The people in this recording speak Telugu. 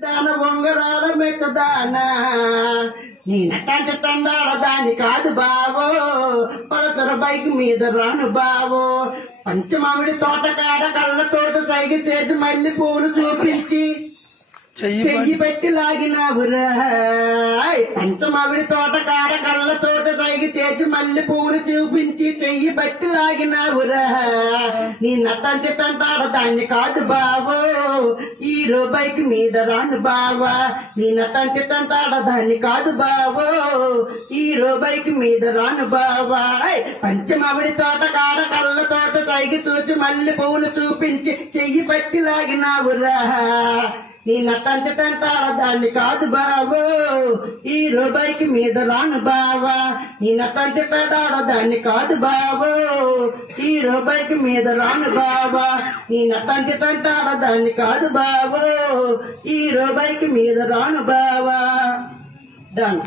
దాన బొంగరాల మెక్కదానా నీ నటంటే తండాల దాన్ని కాదు బావో పలసర బైక్ మీద రాను బావో పంచమామిడి తోటకాడ కళ్ళ తోట సైగ చేసి మళ్ళీ పూలు చూపించి చెయ్యి పెట్టి లాగినావురా పంచమామిడి తోటకాడ కళ్ళ తోట సైగ చేసి మళ్ళీ పూలు చూపించి చెయ్యి పెట్టి లాగినావురా నీ నటంటే తంటాడ దాన్ని కాదు బావో హీరో బైక్ మీద రాను బావా నీ నటంటే తంటాడ దాన్ని కాదు బావో హీరో బైక్ మీద రాను బావా పంచమామిడి తోట కాడ కళ్ళ తోట సైగి చూసి మళ్ళీ పూలు చూపించి చెయ్యి పట్టి లాగినావురా నీ నటంటే తంటాడ దాన్ని కాదు బావో హీరో బైక్ మీద రాను బావా నీ నటంటే తంటాడ దాన్ని కాదు బావో హీరో బైక్ మీద రాను బావా నీ నటంటే తంటాడ దాన్ని కాదు బావో హీరో బైక్ మీద రాను బావా డన్.